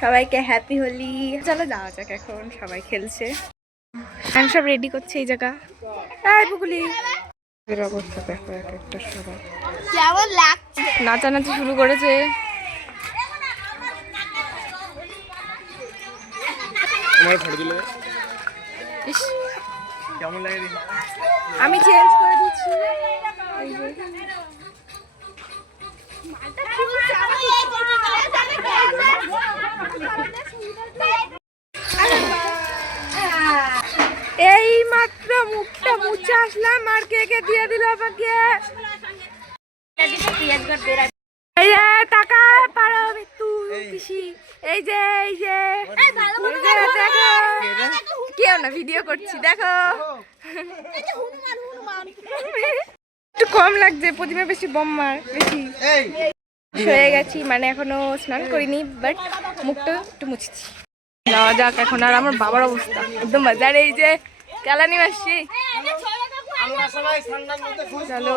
সবাইকে হ্যাপি হোলি। চলো যাওয়া যাক, এখন সবাই খেলছে, সব রেডি করছে এই জায়গা। পুকুলি এর অবস্থা দেখো, এক একটা সবাই কেমন লাগছে, নাচানাচি শুরু করেছে। আমি চেঞ্জ করে দিচ্ছি। এই মাত্র মুখটা মুছে আসলাম আর কেকে দিয়ে দিল আমাকে। এই যে টাকা পারো পিসি, এই যে দেখো, কেউ না ভিডিও করছি দেখো। একটু কম লাগছে, প্রতিমা বেশি বম্মার বেশি হয়ে গেছি, মানে এখনো স্নান করিনি, বাট মুখটা একটু মুছেছি। যাওয়া যাক এখন। আর আমার বাবার অবস্থা একদম বাজার, এই যে কালানি মাসি। চলো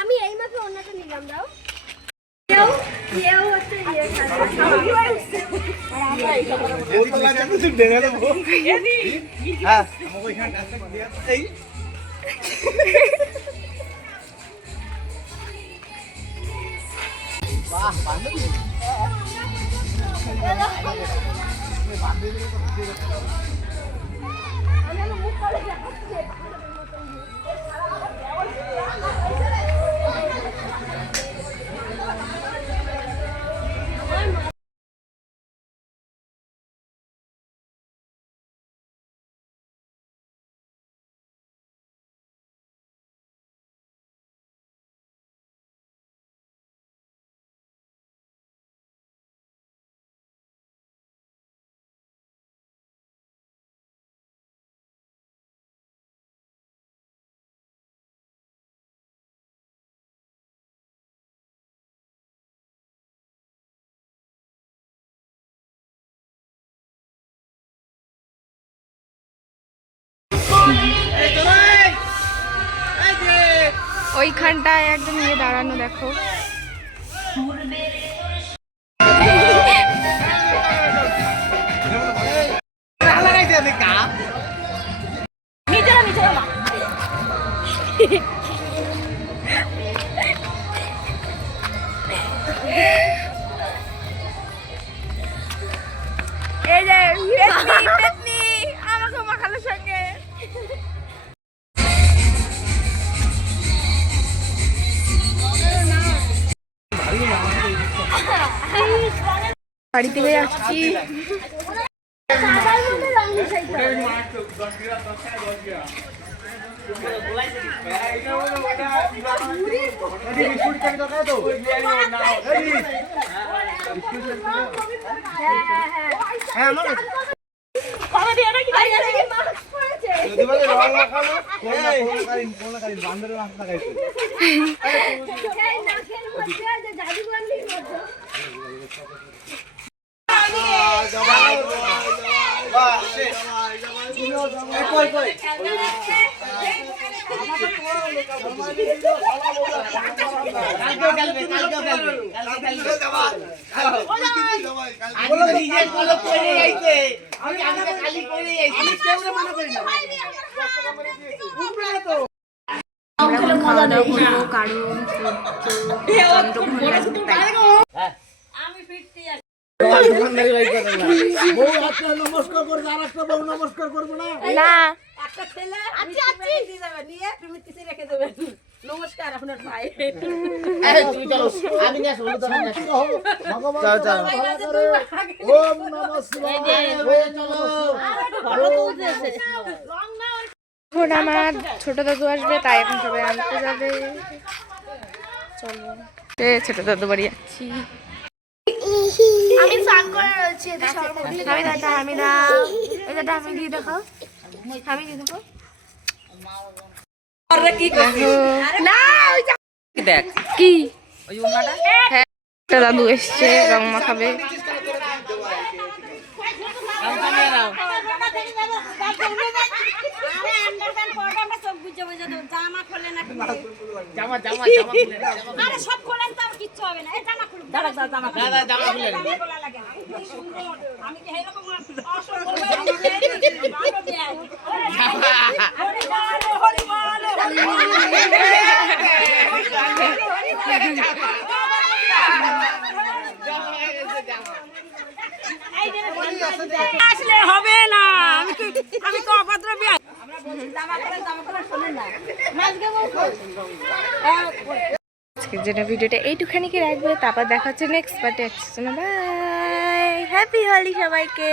আমি এইমাত্র অন্যটা নিলাম, দাও। ওইখানটায় একদম নিয়ে দাঁড়ানো দেখো। এই যে আমাকে মাখালোর সঙ্গে বাড়িতে হয়ে আসছি। খাওয়া দাওয়া করবো, কারণ নমস্কার করবে, আর একটা বউ নমস্কার করবো না, একটা ছেলে নিয়ে তুমি কিছু রেখে দেবে। নমস্কার আপনার ভাই। তুমি চলো, আমি না শুনতে চাই না। ভগবান চলো ওম নমঃ শিবায়। চলো ফটো তুলতেছে। এখন আমার ছোট দাদু আসবে, তাই এখন সবাই আনতে যাবে। চলো ছোট দাদু বাড়ি যাচ্ছি। আমি স্নান করে রয়েছি। আমি দাদা হামিদা, এই দাদা আমি দিয়ে দেখো, আমি দিয়ে দেখো। দেখ কি দাদু এসছে রং মাখাবে। আসলে হবে না, আমি তো অভদ্র বিয়া। আজকের জন্য ভিডিওটা এইটুখানিকে রাখবে, তারপর দেখা হচ্ছে নেক্সট পার্টে। বাই, হ্যাপি হোলি সবাইকে।